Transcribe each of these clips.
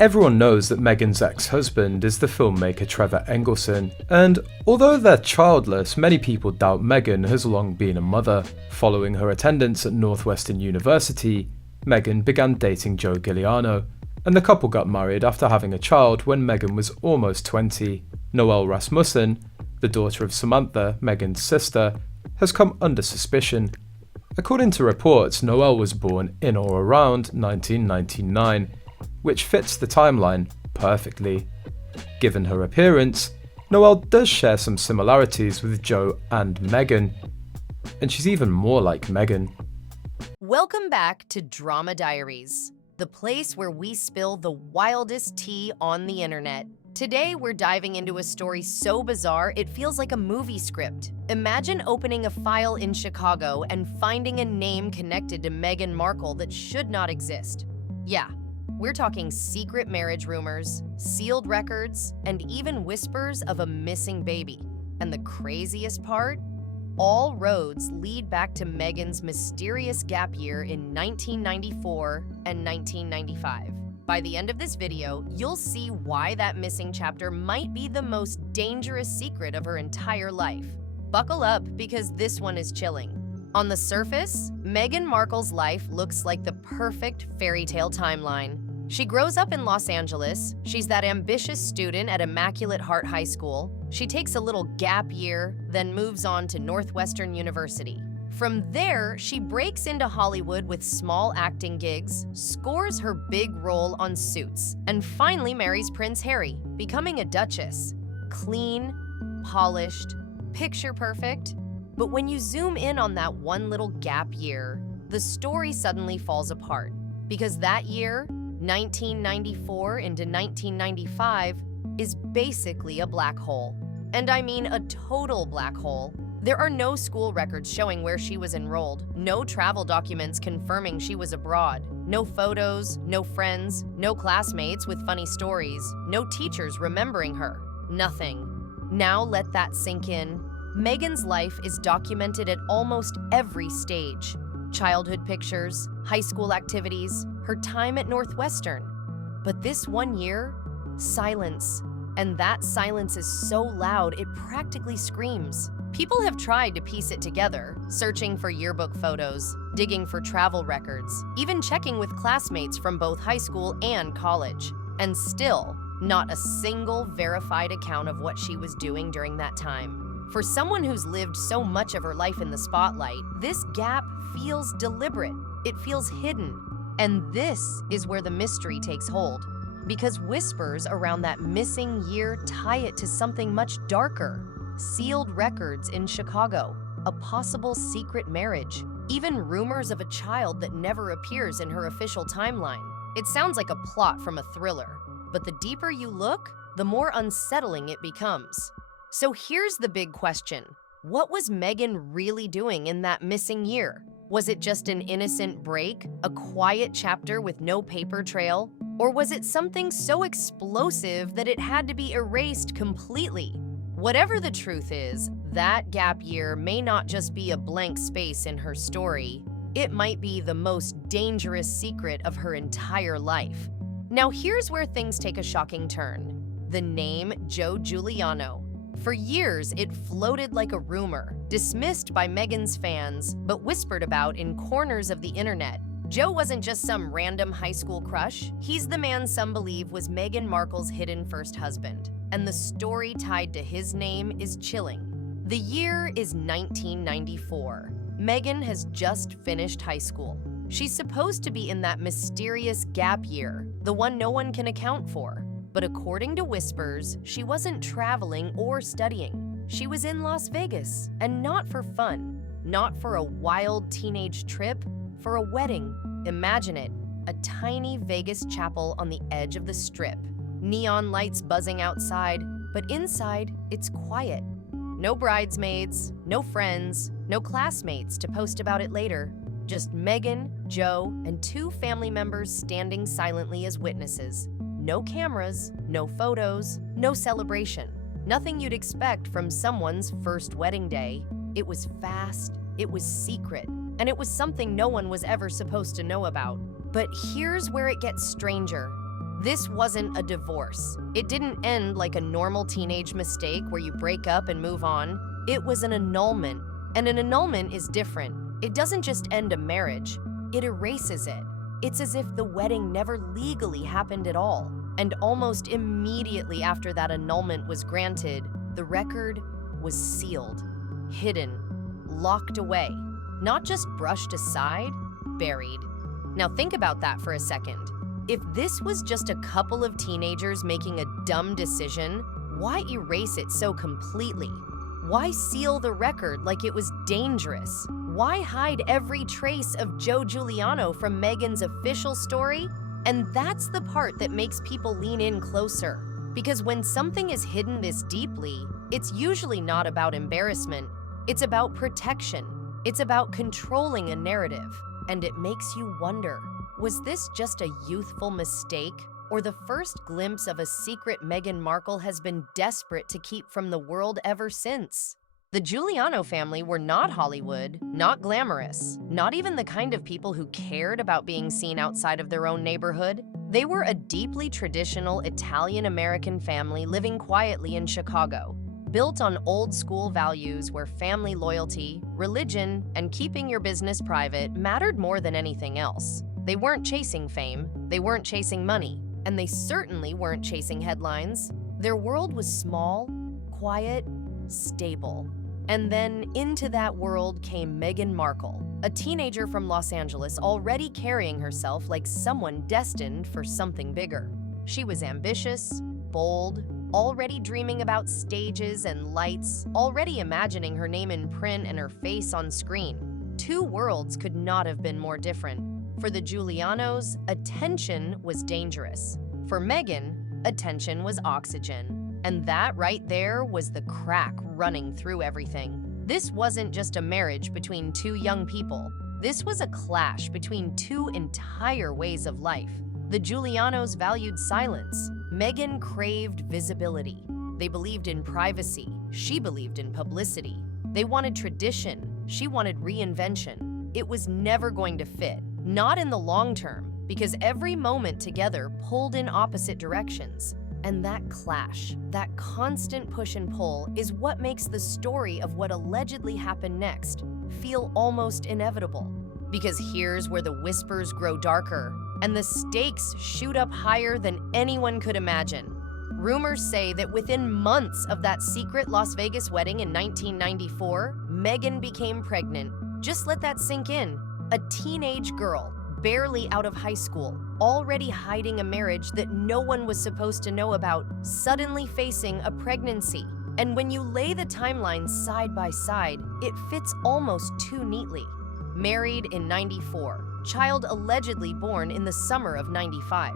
Everyone knows that Meghan's ex-husband is the filmmaker Trevor Engelson, and although they're childless, many people doubt Meghan has long been a mother. Following her attendance at Northwestern University, Meghan began dating Joe Giuliano, and the couple got married after having a child when Meghan was almost 20. Noelle Rasmussen, the daughter of Samantha, Meghan's sister, has come under suspicion. According to reports, Noelle was born in or around 1999, which fits the timeline perfectly. Given her appearance, Noelle does share some similarities with Joe and Meghan, and she's even more like Meghan. Welcome back to Drama Diaries, the place where we spill the wildest tea on the internet. Today, we're diving into a story so bizarre it feels like a movie script. Imagine opening a file in Chicago and finding a name connected to Meghan Markle that should not exist. Yeah, we're talking secret marriage rumors, sealed records, and even whispers of a missing baby. And the craziest part? All roads lead back to Meghan's mysterious gap year in 1994 and 1995. By the end of this video, you'll see why that missing chapter might be the most dangerous secret of her entire life. Buckle up, because this one is chilling. On the surface, Meghan Markle's life looks like the perfect fairy tale timeline. She grows up in Los Angeles. She's that ambitious student at Immaculate Heart High School. She takes a little gap year, then moves on to Northwestern University. From there, she breaks into Hollywood with small acting gigs, scores her big role on Suits, and finally marries Prince Harry, becoming a duchess. Clean, polished, picture perfect. But when you zoom in on that one little gap year, the story suddenly falls apart. Because that year, 1994 into 1995, is basically a black hole. And I mean a total black hole. There are no school records showing where she was enrolled, no travel documents confirming she was abroad, no photos, no friends, no classmates with funny stories, no teachers remembering her, nothing. Now let that sink in. Meghan's life is documented at almost every stage. Childhood pictures, high school activities, her time at Northwestern. But this one year, silence. And that silence is so loud it practically screams. People have tried to piece it together, searching for yearbook photos, digging for travel records, even checking with classmates from both high school and college. And still, not a single verified account of what she was doing during that time. For someone who's lived so much of her life in the spotlight, this gap feels deliberate. It feels hidden. And this is where the mystery takes hold. Because whispers around that missing year tie it to something much darker. Sealed records in Chicago, a possible secret marriage, even rumors of a child that never appears in her official timeline. It sounds like a plot from a thriller, but the deeper you look, the more unsettling it becomes. So here's the big question. What was Meghan really doing in that missing year? Was it just an innocent break, a quiet chapter with no paper trail? Or was it something so explosive that it had to be erased completely? Whatever the truth is, that gap year may not just be a blank space in her story. It might be the most dangerous secret of her entire life. Now here's where things take a shocking turn. The name Joe Giuliano. For years, it floated like a rumor, dismissed by Meghan's fans, but whispered about in corners of the internet. Joe wasn't just some random high school crush. He's the man some believe was Meghan Markle's hidden first husband. And the story tied to his name is chilling. The year is 1994. Meghan has just finished high school. She's supposed to be in that mysterious gap year, the one no one can account for. But according to whispers, she wasn't traveling or studying. She was in Las Vegas, and not for fun, not for a wild teenage trip, for a wedding. Imagine it, a tiny Vegas chapel on the edge of the Strip. Neon lights buzzing outside, but inside, it's quiet. No bridesmaids, no friends, no classmates to post about it later. Just Meghan, Joe, and two family members standing silently as witnesses. No cameras, no photos, no celebration. Nothing you'd expect from someone's first wedding day. It was fast, it was secret, and it was something no one was ever supposed to know about. But here's where it gets stranger. This wasn't a divorce. It didn't end like a normal teenage mistake where you break up and move on. It was an annulment. And an annulment is different. It doesn't just end a marriage, it erases it. It's as if the wedding never legally happened at all. And almost immediately after that annulment was granted, the record was sealed, hidden, locked away. Not just brushed aside, buried. Now think about that for a second. If this was just a couple of teenagers making a dumb decision, why erase it so completely? Why seal the record like it was dangerous? Why hide every trace of Joe Giuliano from Meghan's official story? And that's the part that makes people lean in closer. Because when something is hidden this deeply, it's usually not about embarrassment. It's about protection. It's about controlling a narrative. And it makes you wonder, was this just a youthful mistake? Or the first glimpse of a secret Meghan Markle has been desperate to keep from the world ever since? The Giuliano family were not Hollywood, not glamorous, not even the kind of people who cared about being seen outside of their own neighborhood. They were a deeply traditional Italian-American family living quietly in Chicago, built on old-school values where family loyalty, religion, and keeping your business private mattered more than anything else. They weren't chasing fame, they weren't chasing money, and they certainly weren't chasing headlines. Their world was small, quiet, stable. And then into that world came Meghan Markle, a teenager from Los Angeles already carrying herself like someone destined for something bigger. She was ambitious, bold, already dreaming about stages and lights, already imagining her name in print and her face on screen. Two worlds could not have been more different. For the Giulianos, attention was dangerous. For Meghan, attention was oxygen. And that right there was the crack running through everything. This wasn't just a marriage between two young people. This was a clash between two entire ways of life. The Giulianos valued silence. Meghan craved visibility. They believed in privacy. She believed in publicity. They wanted tradition. She wanted reinvention. It was never going to fit. Not in the long term, because every moment together pulled in opposite directions. And that clash, that constant push and pull, is what makes the story of what allegedly happened next feel almost inevitable. Because here's where the whispers grow darker, and the stakes shoot up higher than anyone could imagine. Rumors say that within months of that secret Las Vegas wedding in 1994, Meghan became pregnant. Just let that sink in. A teenage girl, barely out of high school, already hiding a marriage that no one was supposed to know about, suddenly facing a pregnancy. And when you lay the timelines side by side, it fits almost too neatly. Married in 94, child allegedly born in the summer of 95.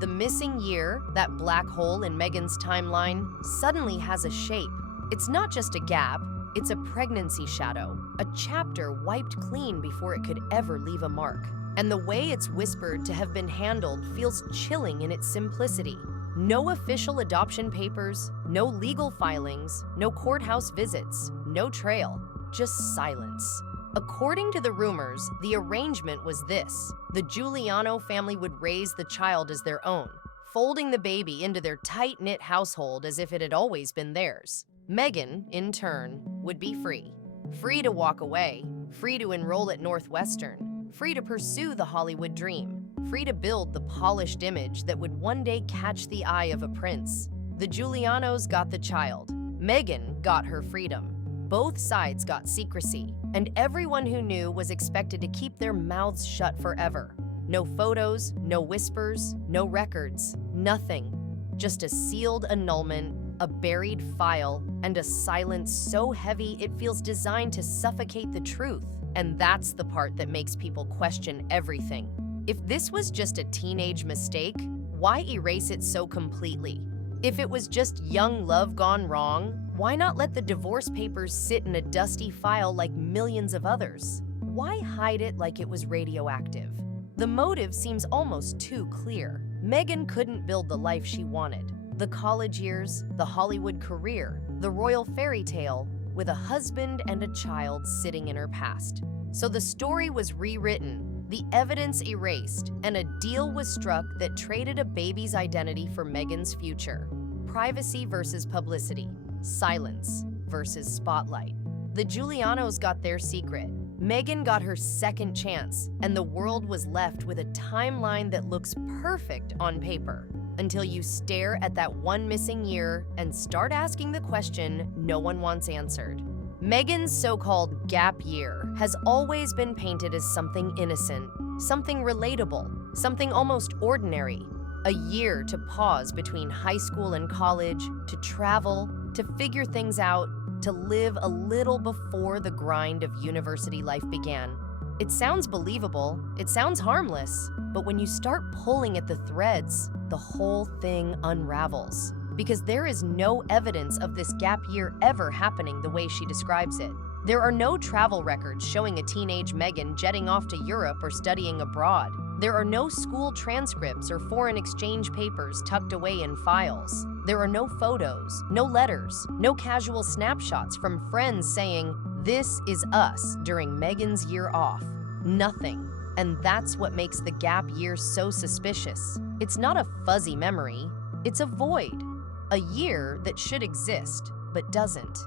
The missing year, that black hole in Meghan's timeline, suddenly has a shape. It's not just a gap, it's a pregnancy shadow, a chapter wiped clean before it could ever leave a mark. And the way it's whispered to have been handled feels chilling in its simplicity. No official adoption papers, no legal filings, no courthouse visits, no trail, just silence. According to the rumors, the arrangement was this. The Giuliano family would raise the child as their own, folding the baby into their tight-knit household as if it had always been theirs. Meghan, in turn, would be free. Free to walk away, free to enroll at Northwestern, free to pursue the Hollywood dream, free to build the polished image that would one day catch the eye of a prince. The Giulianos got the child. Meghan got her freedom. Both sides got secrecy, and everyone who knew was expected to keep their mouths shut forever. No photos, no whispers, no records, nothing. Just a sealed annulment, a buried file, and a silence so heavy it feels designed to suffocate the truth. And that's the part that makes people question everything. If this was just a teenage mistake, why erase it so completely? If it was just young love gone wrong, why not let the divorce papers sit in a dusty file like millions of others? Why hide it like it was radioactive? The motive seems almost too clear. Meghan couldn't build the life she wanted. The college years, the Hollywood career, the royal fairy tale, with a husband and a child sitting in her past. So the story was rewritten. the evidence erased, and a deal was struck that traded a baby's identity for Meghan's future. Privacy versus publicity, silence versus spotlight. The Giulianos got their secret. Meghan got her second chance, and the world was left with a timeline that looks perfect on paper, until you stare at that one missing year and start asking the question no one wants answered. Meghan's so-called gap year has always been painted as something innocent, something relatable, something almost ordinary. A year to pause between high school and college, to travel, to figure things out, to live a little before the grind of university life began. It sounds believable, it sounds harmless, but when you start pulling at the threads, the whole thing unravels. Because there is no evidence of this gap year ever happening the way she describes it. There are no travel records showing a teenage Meghan jetting off to Europe or studying abroad. There are no school transcripts or foreign exchange papers tucked away in files. There are no photos, no letters, no casual snapshots from friends saying, "This is us" during Meghan's year off. Nothing. And that's what makes the gap year so suspicious. It's not a fuzzy memory, it's a void. A year that should exist, but doesn't.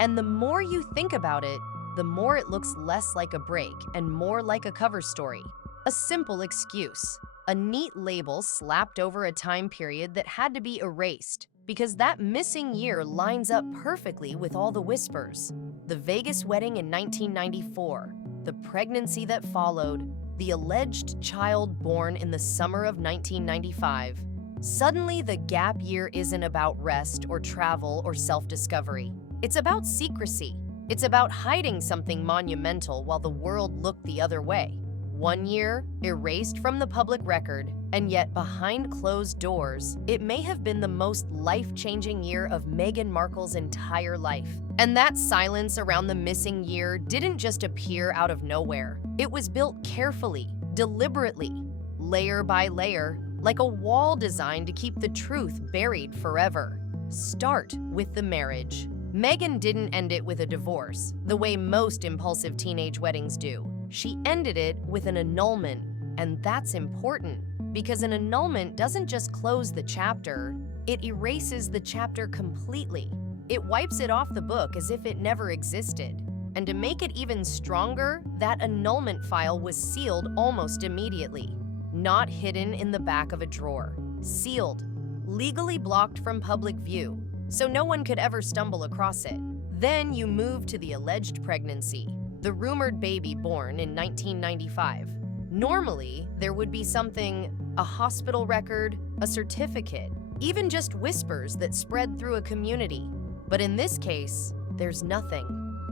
And the more you think about it, the more it looks less like a break and more like a cover story. A simple excuse. A neat label slapped over a time period that had to be erased, because that missing year lines up perfectly with all the whispers. The Vegas wedding in 1994, the pregnancy that followed, the alleged child born in the summer of 1995. Suddenly, the gap year isn't about rest or travel or self-discovery. It's about secrecy. It's about hiding something monumental while the world looked the other way. 1 year, erased from the public record, and yet behind closed doors, it may have been the most life-changing year of Meghan Markle's entire life. And that silence around the missing year didn't just appear out of nowhere. It was built carefully, deliberately, layer by layer, like a wall designed to keep the truth buried forever. Start with the marriage. Meghan didn't end it with a divorce, the way most impulsive teenage weddings do. She ended it with an annulment, and that's important, because an annulment doesn't just close the chapter, it erases the chapter completely. It wipes it off the book as if it never existed. And to make it even stronger, that annulment file was sealed almost immediately. Not hidden in the back of a drawer. Sealed. Legally blocked from public view, so no one could ever stumble across it. Then you move to the alleged pregnancy, the rumored baby born in 1995. Normally, there would be something, a hospital record, a certificate, even just whispers that spread through a community. But in this case, there's nothing.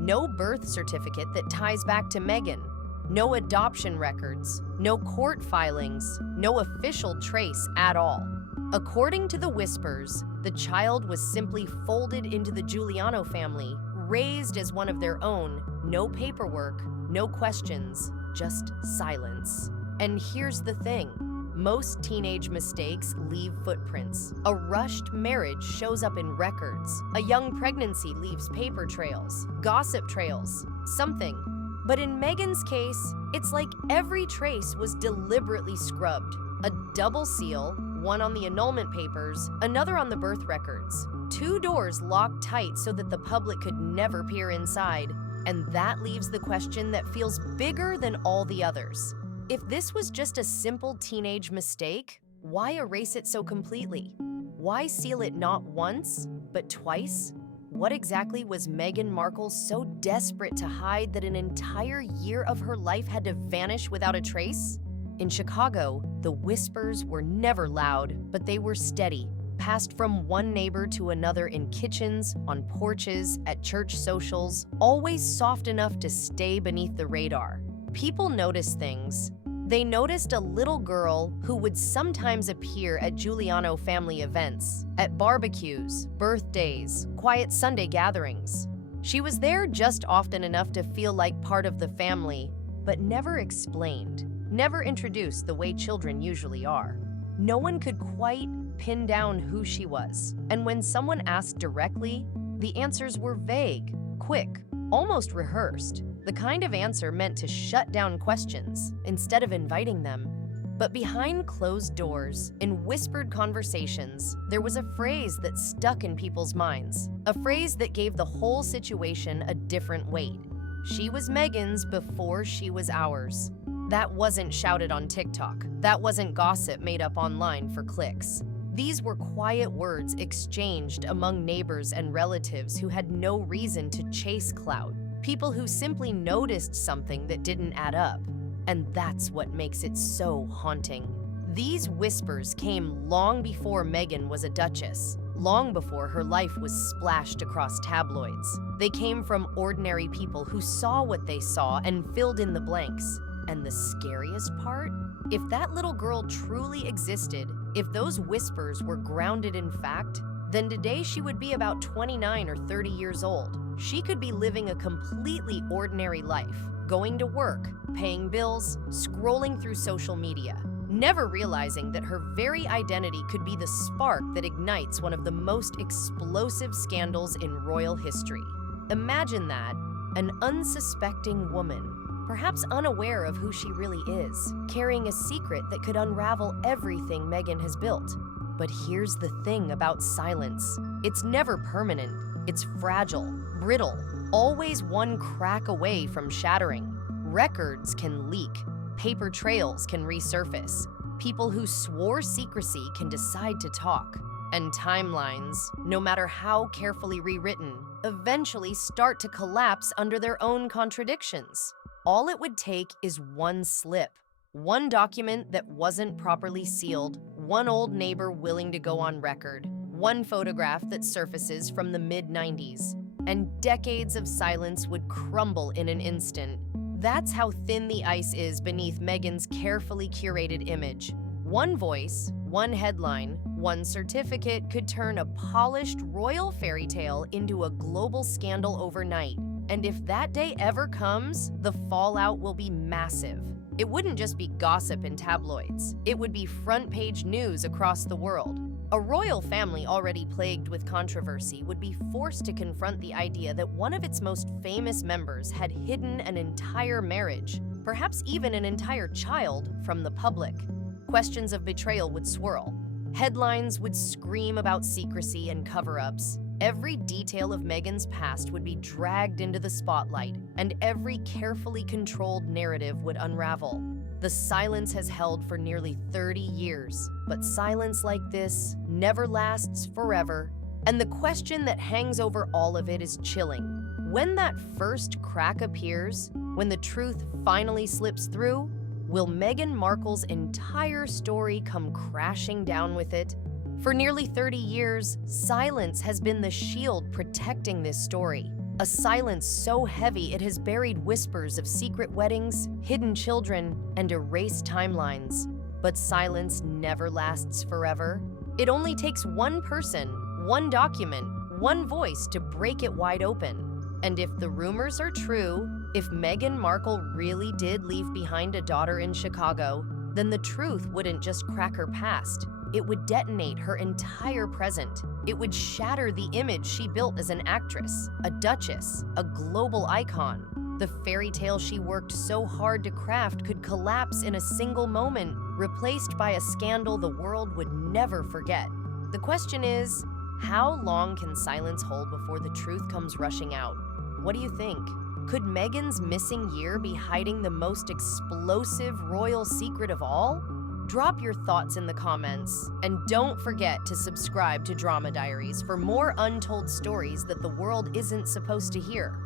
No birth certificate that ties back to Meghan. No adoption records, no court filings, no official trace at all. According to the whispers, the child was simply folded into the Giuliano family, raised as one of their own, no paperwork, no questions, just silence. And here's the thing. Most teenage mistakes leave footprints. A rushed marriage shows up in records. A young pregnancy leaves paper trails, gossip trails, something. But in Meghan's case, it's like every trace was deliberately scrubbed. A double seal, one on the annulment papers, another on the birth records. 2 doors locked tight so that the public could never peer inside. And that leaves the question that feels bigger than all the others. If this was just a simple teenage mistake, why erase it so completely? Why seal it not once, but twice? What exactly was Meghan Markle so desperate to hide that an entire year of her life had to vanish without a trace? In Chicago, the whispers were never loud, but they were steady, passed from one neighbor to another in kitchens, on porches, at church socials, always soft enough to stay beneath the radar. People noticed things. They noticed a little girl who would sometimes appear at Giuliano family events, at barbecues, birthdays, quiet Sunday gatherings. She was there just often enough to feel like part of the family, but never explained, never introduced the way children usually are. No one could quite pin down who she was, and when someone asked directly, the answers were vague, quick, almost rehearsed. The kind of answer meant to shut down questions instead of inviting them. But behind closed doors, in whispered conversations, there was a phrase that stuck in people's minds. A phrase that gave the whole situation a different weight. She was Meghan's before she was ours. That wasn't shouted on TikTok. That wasn't gossip made up online for clicks. These were quiet words exchanged among neighbors and relatives who had no reason to chase clout. People who simply noticed something that didn't add up. And that's what makes it so haunting. These whispers came long before Meghan was a duchess, long before her life was splashed across tabloids. They came from ordinary people who saw what they saw and filled in the blanks. And the scariest part? If that little girl truly existed, if those whispers were grounded in fact, then today she would be about 29 or 30 years old. She could be living a completely ordinary life, going to work, paying bills, scrolling through social media, never realizing that her very identity could be the spark that ignites one of the most explosive scandals in royal history. Imagine that, an unsuspecting woman, perhaps unaware of who she really is, carrying a secret that could unravel everything Meghan has built. But here's the thing about silence. It's never permanent. It's fragile, brittle, always one crack away from shattering. Records can leak. Paper trails can resurface. People who swore secrecy can decide to talk. And timelines, no matter how carefully rewritten, eventually start to collapse under their own contradictions. All it would take is one slip, one document that wasn't properly sealed, one old neighbor willing to go on record, one photograph that surfaces from the mid-90s, and decades of silence would crumble in an instant. That's how thin the ice is beneath Meghan's carefully curated image. One voice, one headline, one certificate could turn a polished royal fairy tale into a global scandal overnight. And if that day ever comes, the fallout will be massive. It wouldn't just be gossip in tabloids. It would be front-page news across the world. A royal family already plagued with controversy would be forced to confront the idea that one of its most famous members had hidden an entire marriage, perhaps even an entire child, from the public. Questions of betrayal would swirl. Headlines would scream about secrecy and cover-ups. Every detail of Meghan's past would be dragged into the spotlight, and every carefully controlled narrative would unravel. The silence has held for nearly 30 years, but silence like this never lasts forever. And the question that hangs over all of it is chilling. When that first crack appears, when the truth finally slips through, will Meghan Markle's entire story come crashing down with it? For nearly 30 years, silence has been the shield protecting this story. A silence so heavy it has buried whispers of secret weddings, hidden children, and erased timelines. But silence never lasts forever. It only takes one person, one document, one voice to break it wide open. And if the rumors are true, if Meghan Markle really did leave behind a daughter in Chicago, then the truth wouldn't just crack her past. It would detonate her entire present. It would shatter the image she built as an actress, a duchess, a global icon. The fairy tale she worked so hard to craft could collapse in a single moment, replaced by a scandal the world would never forget. The question is, how long can silence hold before the truth comes rushing out? What do you think? Could Meghan's missing year be hiding the most explosive royal secret of all? Drop your thoughts in the comments, and don't forget to subscribe to Drama Diaries for more untold stories that the world isn't supposed to hear.